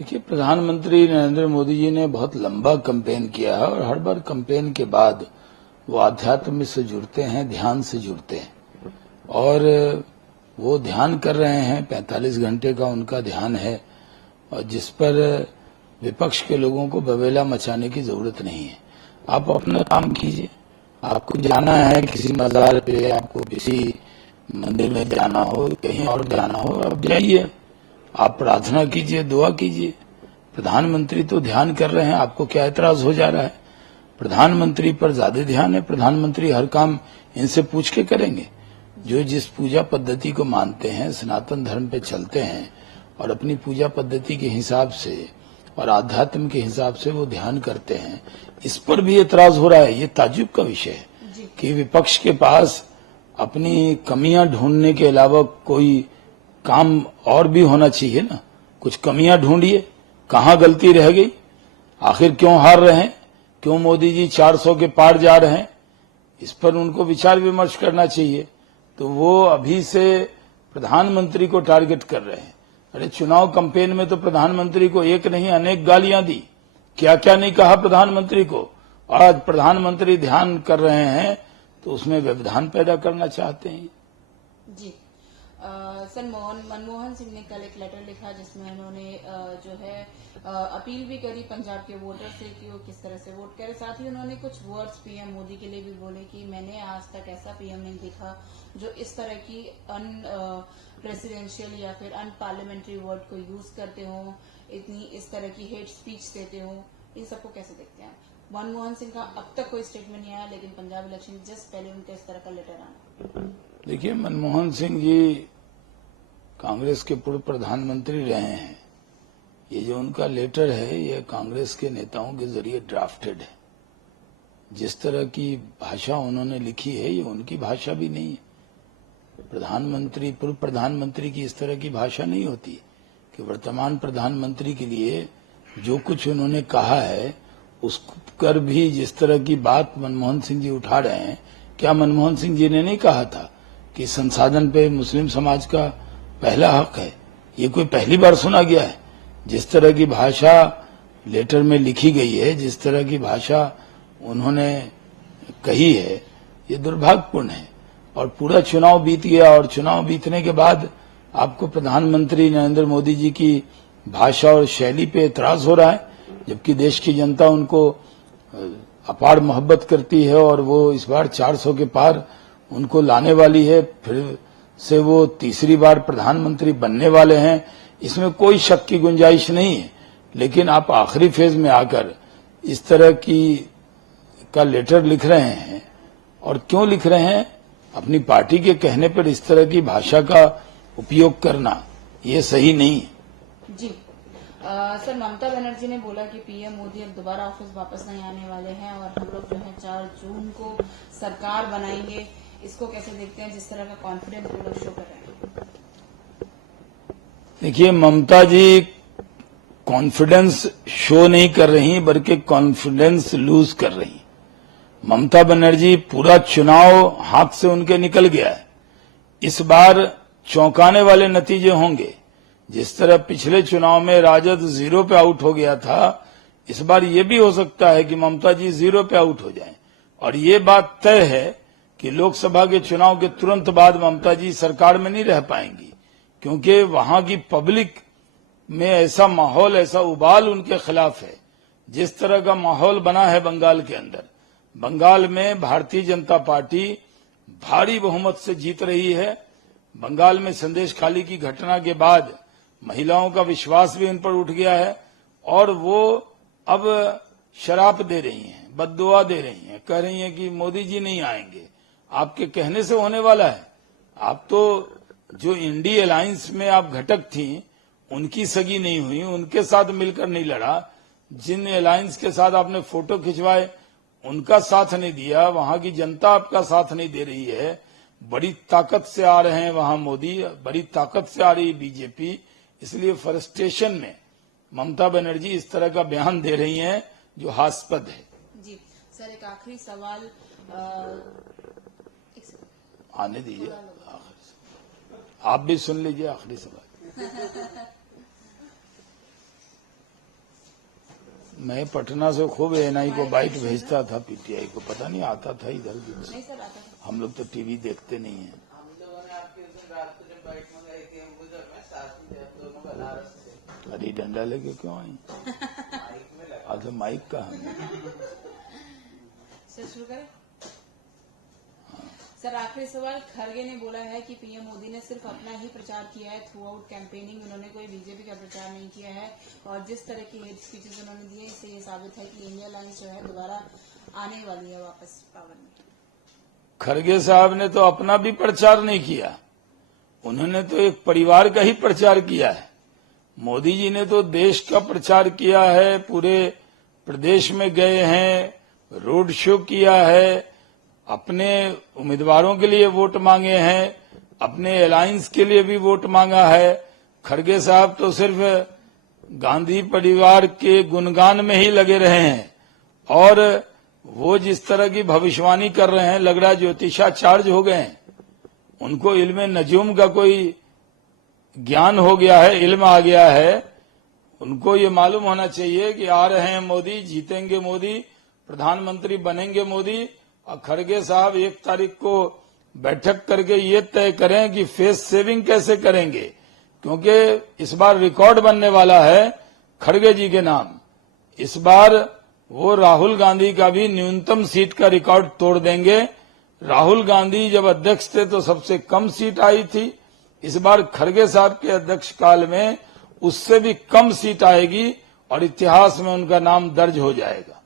देखिए, प्रधानमंत्री नरेंद्र मोदी जी ने बहुत लंबा कैंपेन किया है और हर बार कैंपेन के बाद वो आध्यात्म से जुड़ते हैं, ध्यान से जुड़ते हैं और वो ध्यान कर रहे हैं। 45 घंटे का उनका ध्यान है और जिस पर विपक्ष के लोगों को बवेला मचाने की जरूरत नहीं है। आप अपना काम कीजिए। आपको जाना है किसी मजार पे, आपको किसी मंदिर में जाना हो, कहीं और जाना हो, आप जाइए, आप प्रार्थना कीजिए, दुआ कीजिए। प्रधानमंत्री तो ध्यान कर रहे हैं, आपको क्या एतराज हो जा रहा है? प्रधानमंत्री पर ज्यादा ध्यान है। प्रधानमंत्री हर काम इनसे पूछ के करेंगे। जो जिस पूजा पद्धति को मानते हैं, सनातन धर्म पे चलते हैं और अपनी पूजा पद्धति के हिसाब से और आध्यात्म के हिसाब से वो ध्यान करते हैं, इस पर भी एतराज हो रहा है। ये ताज्जुब का विषय है कि विपक्ष के पास अपनी कमियां ढूंढने के अलावा कोई काम और भी होना चाहिए ना। कुछ कमियां ढूंढिए, कहां गलती रह गई, आखिर क्यों हार रहे हैं, क्यों मोदी जी 400 के पार जा रहे हैं, इस पर उनको विचार विमर्श करना चाहिए। तो वो अभी से प्रधानमंत्री को टारगेट कर रहे हैं। अरे, चुनाव कैंपेन में तो प्रधानमंत्री को एक नहीं अनेक गालियां दी, क्या क्या नहीं कहा प्रधानमंत्री को। आज प्रधानमंत्री ध्यान कर रहे हैं तो उसमें व्यवधान पैदा करना चाहते हैं। जी सर, मनमोहन सिंह ने कल एक लेटर लिखा जिसमें उन्होंने जो है अपील भी करी पंजाब के वोटर से कि वो किस तरह से वोट करें। साथ ही उन्होंने कुछ वर्ड्स पीएम मोदी के लिए भी बोले कि मैंने आज तक ऐसा पीएम नहीं देखा जो इस तरह की प्रेसिडेंशियल या फिर अनपार्लियामेंट्री वर्ड को यूज करते हो, इतनी इस तरह की हेट स्पीच देते हो। इन सबको कैसे देखते हैं? मनमोहन सिंह का अब तक कोई स्टेटमेंट नहीं आया, लेकिन पंजाब इलेक्शन जस्ट पहले उनका इस तरह का लेटर आना। देखिए, मनमोहन सिंह जी कांग्रेस के पूर्व प्रधानमंत्री रहे हैं। ये जो उनका लेटर है, ये कांग्रेस के नेताओं के जरिए ड्राफ्टेड है। जिस तरह की भाषा उन्होंने लिखी है, ये उनकी भाषा भी नहीं है। प्रधानमंत्री, पूर्व प्रधानमंत्री की इस तरह की भाषा नहीं होती कि वर्तमान प्रधानमंत्री के लिए जो कुछ उन्होंने कहा है उस कर भी जिस तरह की बात मनमोहन सिंह जी उठा रहे हैं, क्या मनमोहन सिंह जी ने नहीं कहा था कि संसाधन पे मुस्लिम समाज का पहला हक है? ये कोई पहली बार सुना गया है? जिस तरह की भाषा लेटर में लिखी गई है, जिस तरह की भाषा उन्होंने कही है, ये दुर्भाग्यपूर्ण है। और पूरा चुनाव बीत गया और चुनाव बीतने के बाद आपको प्रधानमंत्री नरेंद्र मोदी जी की भाषा और शैली पे एतराज हो रहा है, जबकि देश की जनता उनको अपार मोहब्बत करती है और वो इस बार 400 के पार उनको लाने वाली है। फिर से वो तीसरी बार प्रधानमंत्री बनने वाले हैं, इसमें कोई शक की गुंजाइश नहीं है। लेकिन आप आखिरी फेज में आकर इस तरह की का लेटर लिख रहे हैं, और क्यों लिख रहे हैं? अपनी पार्टी के कहने पर इस तरह की भाषा का उपयोग करना ये सही नहीं है। जी सर, ममता बनर्जी ने बोला कि पीएम मोदी अब दोबारा ऑफिस वापस नहीं आने वाले हैं और हम लोग जो है 4 जून को सरकार बनाएंगे। इसको कैसे देखते हैं, जिस तरह का कॉन्फिडेंस वो लोग शो कर रहे हैं? देखिए, ममता जी कॉन्फिडेंस शो नहीं कर रही बल्कि कॉन्फिडेंस लूज कर रही। ममता बनर्जी पूरा चुनाव हाथ से उनके निकल गया है। इस बार चौंकाने वाले नतीजे होंगे। जिस तरह पिछले चुनाव में राजद 0 पे आउट हो गया था, इस बार ये भी हो सकता है कि ममता जी 0 पे आउट हो जाएं। और ये बात तय है कि लोकसभा के चुनाव के तुरंत बाद ममता जी सरकार में नहीं रह पाएंगी, क्योंकि वहां की पब्लिक में ऐसा माहौल, ऐसा उबाल उनके खिलाफ है। जिस तरह का माहौल बना है बंगाल के अंदर, बंगाल में भारतीय जनता पार्टी भारी बहुमत से जीत रही है। बंगाल में संदेश खाली की घटना के बाद महिलाओं का विश्वास भी उन पर उठ गया है और वो अब शराप दे रही हैं, बद्दुआ दे रही हैं, कह रही हैं कि मोदी जी नहीं आएंगे। आपके कहने से होने वाला है? आप तो जो इंडी अलायंस में आप घटक थी, उनकी सगी नहीं हुई, उनके साथ मिलकर नहीं लड़ा। जिन अलायंस के साथ आपने फोटो खिंचवाए उनका साथ नहीं दिया, वहां की जनता आपका साथ नहीं दे रही है। बड़ी ताकत से आ रहे हैं वहां मोदी, बड़ी ताकत से आ रही है बीजेपी। इसलिए फ्रस्ट्रेशन में ममता बनर्जी इस तरह का बयान दे रही हैं जो हास्पद है। जी सर, एक आखिरी सवाल आने दीजिए, आप भी सुन लीजिए आखिरी सवाल। मैं पटना से खूब एएनआई को बाइट भेजता था, पीटीआई को, पता नहीं आता था इधर भी। नहीं सर आता था। हम लोग तो टीवी देखते नहीं है। हम लोगों ने आपके उस दिन रात को जब बाइट मंगाई थी अम्बुजा में, साथ में जब दोनों बनारस थे, अरे डंडा लेके क्यों आई? माइक में लगा। आज माइक का हमें। सर शुरू करें। सर आखिरी सवाल, खरगे ने बोला है कि पीएम मोदी ने सिर्फ अपना ही प्रचार किया है थ्रू आउट कैंपेनिंग, उन्होंने कोई बीजेपी का प्रचार नहीं किया है, और जिस तरह की हेट स्पीचेस उन्होंने दिए इससे ये साबित है कि इंडिया अलायंस जो है दोबारा आने वाली है वापस पावर में। खरगे साहब ने तो अपना भी प्रचार नहीं किया, उन्होंने तो एक परिवार का ही प्रचार किया है। मोदी जी ने तो देश का प्रचार किया है, पूरे प्रदेश में गए हैं, रोड शो किया है, अपने उम्मीदवारों के लिए वोट मांगे हैं, अपने अलायंस के लिए भी वोट मांगा है। खरगे साहब तो सिर्फ गांधी परिवार के गुणगान में ही लगे रहे हैं, और वो जिस तरह की भविष्यवाणी कर रहे हैं, लग रहा है ज्योतिषाचार्य हो गए हैं। उनको इल्म नजूम का कोई ज्ञान हो गया है, इल्म आ गया है। उनको ये मालूम होना चाहिए कि आ रहे हैं मोदी, जीतेंगे मोदी, प्रधानमंत्री बनेंगे मोदी। और खरगे साहब 1 तारीख को बैठक करके ये तय करें कि फेस सेविंग कैसे करेंगे, क्योंकि इस बार रिकॉर्ड बनने वाला है खरगे जी के नाम। इस बार वो राहुल गांधी का भी न्यूनतम सीट का रिकॉर्ड तोड़ देंगे। राहुल गांधी जब अध्यक्ष थे तो सबसे कम सीट आई थी, इस बार खरगे साहब के अध्यक्ष काल में उससे भी कम सीट आएगी और इतिहास में उनका नाम दर्ज हो जाएगा।